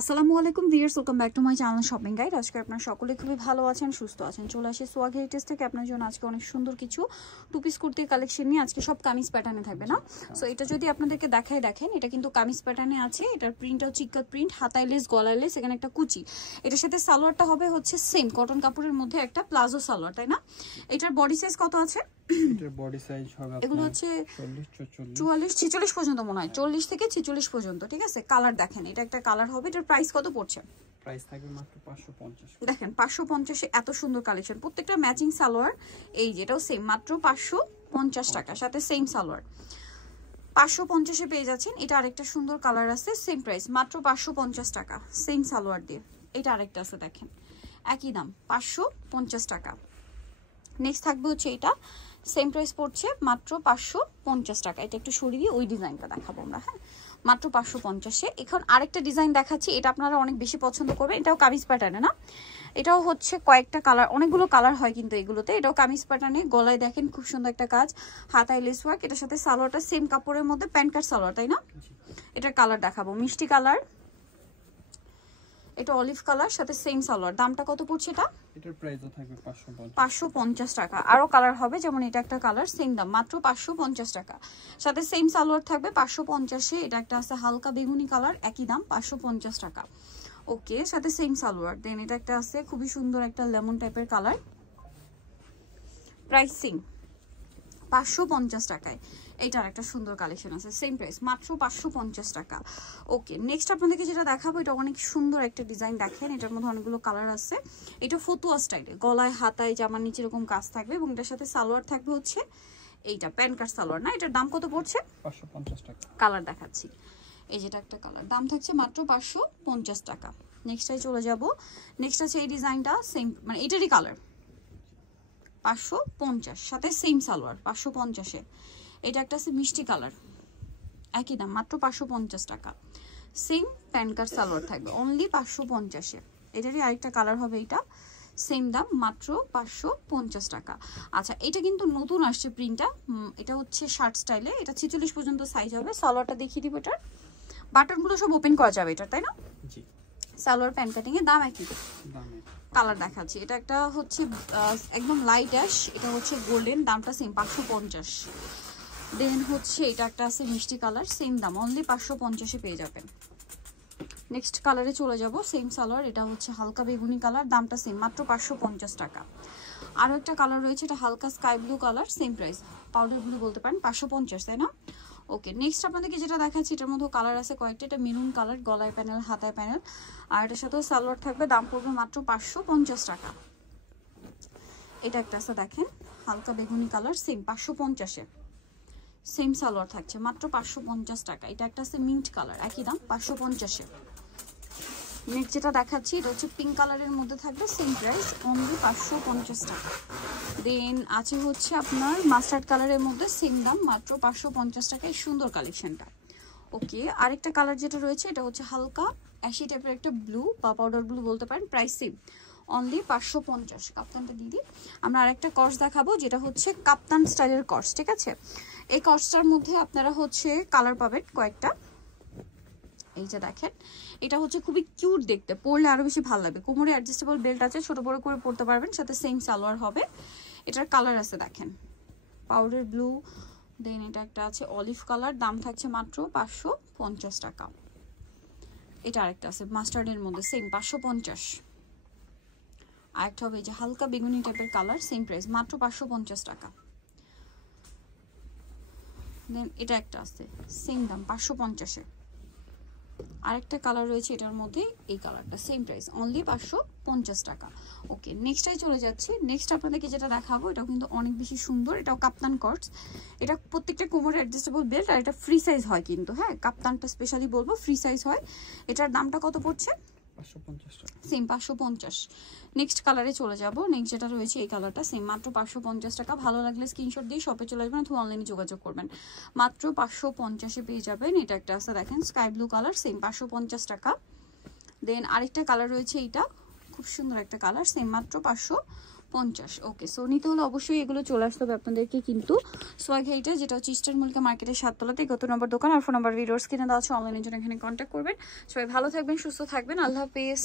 আসসালামু আলাইকুম viewers, welcome back to my channel shopping guide. আজকে আপনারা সকলে খুবই ভালো আছেন, সুস্থ আছেন। চলে আসে সোয়াগ হেরিটেজ থেকে আপনার জন্য আজকে অনেক সুন্দর কিছু টু পিস কুর্তির কালেকশন নিয়ে। আজকে সব কামিজ প্যাটার্নে থাকবে না। সো এটা যদি আপনাদেরকে দেখায় দেখেন, এটা কিন্তু কামিজ প্যাটার্নে আছে। এটার প্রিন্টটাও চিকন প্রিন্ট, হাতায় লেস, গলায় লেস, এখানে একটা কুচি। এটার সাথে সালোয়ারটা হবে হচ্ছে সেম কটন কাপড়ের মধ্যে একটা প্লাজো সালোয়ার, তাই না? এটার বডি সাইজ কত আছে? এটার বডি সাইজ হবে এগুলো হচ্ছে 44 46 পর্যন্ত মনে হয়, 40 থেকে 46 পর্যন্ত। ঠিক আছে, কালার দেখেন, এটা একটা কালার হবে। এটার প্রাইস কত পড়ছে? প্রাইস থাকবে মাত্র 550। দেখেন 550 এ এত সুন্দর কালেকশন, প্রত্যেকটা ম্যাচিং সালোয়ার। এই যেটাও সেম, মাত্র 550 টাকা, সাথে সেম সালোয়ার 550 এ পেয়ে যাচ্ছেন। এটা আরেকটা সুন্দর কালার আছে, সেম প্রাইস মাত্র 550 টাকা, সেম সালোয়ার দিয়ে। এটা আরেকটা আছে, দেখেন একই দাম 550 টাকা। নেক্সট থাকবে হচ্ছে এটা, সেম প্রাইস পড়ছে মাত্র 550 টাকা। এটা একটু সরিয়ে দিয়ে ওই ডিজাইনটা দেখাবো আমরা। হ্যাঁ, মাত্র 550-এ। এখন আরেকটা ডিজাইন দেখাচ্ছি, এটা আপনারা অনেক বেশি পছন্দ করবেন। এটাও কামিজ প্যাটার্নে না, এটাও হচ্ছে কয়েকটা কালার, অনেকগুলো কালার হয় কিন্তু এগুলোতে। এটাও কামিজ প্যাটার্নে, গলায় দেখেন খুব সুন্দর একটা কাজ, হাতায় লেস ওয়ার্ক। এটার সাথে সালোয়ারটা সেম কাপড়ের মধ্যে প্যান্ট কাট সালোয়ার, তাই না? এটার কালার দেখাবো, মিষ্টি কালার, এটা অলিভ কালার, সাথে সেম সালোয়ার। দামটা কত পড়ছে এটা? এটার প্রাইসও থাকবে 550 টাকা। আরো কালার হবে, যেমন এটা একটা কালার, সেম দাম মাত্র 550 টাকা, সাথে সেম সালোয়ার থাকবে 550-এ। এটা একটা আছে হালকা বেগুনি কালার, একই দাম 550 টাকা। ওকে, সাথে সেম সালোয়ার। দেন এটা একটা আছে খুবই সুন্দর একটা লেমন টাইপের কালার, প্রাইস সেম 550 টাকায়। এইটার একটা সুন্দর কালেকশন আছে, সেম প্রাইস মাত্র 550 টাকা। ওকে, নেক্সট আপনাদেরকে যেটা দেখাবো, এটা অনেক সুন্দর একটা ডিজাইন। দেখেন এটার মধ্যে অনেকগুলো কালার আছে। এটা ফতুয়া স্টাইলে, গলায় হাতায় জামার নিচে এরকম কাজ থাকবে, এবং এটার সাথে সালোয়ার থাকবে হচ্ছে এইটা প্যান্ট কাট সালোয়ার না। এটার দাম কত পড়ছে? 550 টাকা। কালার দেখাচ্ছি, এই যেটা একটা কালার, দাম থাকছে মাত্র 550 টাকা। নেক্সটটাই চলে যাব। নেক্সট আছে এই ডিজাইনটা, সেম মানে এটারই কালার 550, সাথে সেম সালোয়ার 550-এ। এটা একটা আছে মিষ্টি কালার, একই দাম মাত্র 550 টাকা, সেম প্যান্ট কাট সালোয়ার থাকবে, অনলি 550-এ। এটারই আরেকটা কালার হবে, এটা সেম দাম মাত্র 550 টাকা। আচ্ছা, এটা কিন্তু নতুন আসছে প্রিন্টটা, এটা হচ্ছে শার্ট স্টাইলে। এটা 46 পর্যন্ত সাইজ হবে। সালোয়ারটা দেখিয়ে দিব, এটার বাটনগুলো সব ওপেন করা যাবে এটা, তাই না? জি, সালোয়ার প্যান্ট কাটিং এর দাম একই। দাম কালার দেখাচ্ছি, এটা একটা হচ্ছে একদম লাইট অ্যাশ, এটা হচ্ছে গোল্ডেন, দামটা সেম 550। দেন হচ্ছে এটা একটা আছে মিষ্টি কালার, সেম দাম অনলি 550-এ পেয়ে যাবেন। নেক্সট কালারে চলে যাব, সেম সালোয়ার, এটা হচ্ছে হালকা বেগুনি কালার, দামটা সেম মাত্র 550 টাকা। আরও একটা কালার রয়েছে, এটা হালকা sky blue colour, same price, powder blue বলতে পারেন, 550, তাই না? ওকে, নেক্সট আপনাদেরকে যেটা দেখাচ্ছি, এটার মধ্যে কালার আছে কয়েকটা। এটা মেরুন কালার, গলায় প্যানেল, হাতায় প্যানেল, আর এটার সাথেও সালোয়ার থাকবে, দাম পড়বে মাত্র 550 টাকা। এটা একটা আছে দেখেন হালকা বেগুনি কালার, সেম 550-এ, সেম সালোয়ার থাকছে মাত্র 550 টাকা। এটা একটা আছে মিন্ট কালার, একই দাম 550-এ। নেক্সট যেটা দেখাচ্ছি, এটা হচ্ছে পিঙ্ক কালারের মধ্যে থাকবে, সেম প্রাইস অনলি 550 টাকা। দেন আছে হচ্ছে আপনার মাস্টার্ড কালারের মধ্যে, সেম দাম মাত্র 550 টাকায়, সুন্দর কালেকশনটা। ওকে, আরেকটা কালার যেটা রয়েছে, এটা হচ্ছে হালকা অ্যাশি টাইপের একটা ব্লু বা পাউডার ব্লু বলতে পারেন, প্রাইস সেম অনলি 550। কাপ্তানটা দিদি, আমরা আরেকটা কর্স দেখাবো, যেটা হচ্ছে কাপ্তান স্টাইলের কর্স। ঠিক আছে, এই কর্সটার মধ্যে আপনারা হচ্ছে কালার পাবেন কয়েকটা। এই যে দেখেন, এটা হচ্ছে খুবই কিউট দেখতে, পরলে আরো বেশি ভালো লাগবে। কোমরে অ্যাডজাস্টেবল বেল্ট আছে, ছোট বড় করে পরতে পারবেন, সাথে সেম সালোয়ার হবে। এটার কালার আছে দেখেন পাউডার ব্লু, দেন এটা একটা আছে অলিভ কালার, দাম থাকছে মাত্র 550 টাকা। এটা আরেকটা আছে মাস্টার্ডের মধ্যে, সেম 550। আরেকটা হবে এই যে হালকা বেগুনি টাইপের কালার, সেম প্রাইস মাত্র 550 টাকা। দেন এটা একটা আছে, সেম দাম 550-এ। আরেকটা কালার রয়েছে এটার মধ্যে, এই কালারটা সেম প্রাইস অনলি 550 টাকা। ওকে, নেক্সটটাই চলে যাচ্ছে। নেক্সট আপনাদেরকে যেটা দেখাবো, এটাও কিন্তু অনেক বেশি সুন্দর, এটাও কাপ্তান কর্স। এটা প্রত্যেকটা কোমরে অ্যাডজাস্টেবল বেল্ট, আর এটা ফ্রি সাইজ হয় কিন্তু। হ্যাঁ, কাপ্তানটা স্পেশালি বলবো ফ্রি সাইজ হয়। এটার দামটা কত পড়ছে? 550 টাকা, সেম 550। নেক্সট কালারে চলে যাব। নেক্সট যেটা রয়েছে এই কালারটা, সেম মাত্র 550 টাকা। ভালো লাগলে স্ক্রিনশট দিয়ে শপে চলে আসবেন অথবা অনলাইনে যোগাযোগ করবেন, মাত্র 550-এ পেয়ে যাবেন। এটা একটা আছে দেখেন স্কাই ব্লু কালার, সেম 550 টাকা। দেন আরেকটা কালার রয়েছে, এইটা খুব সুন্দর একটা কালার, সেম মাত্র 50। ওকে, সো নিতে হলে অবশ্যই এগুলো চলে আসতে হবে আপনাদেরকে কিন্তু সোয়াগ হাইটে, যেটা হচ্ছে ইস্টার্ন মল্লিকা মার্কেটের 7 তলাতে। কত নম্বর দোকান আর ফোন নাম্বার ভিডিওস কিনে দেওয়া আছে, অনলাইনের জন্য এখানে কন্ট্যাক্ট করবেন। সবাই ভালো থাকবেন, সুস্থ থাকবেন, আল্লাহ হাফেজ।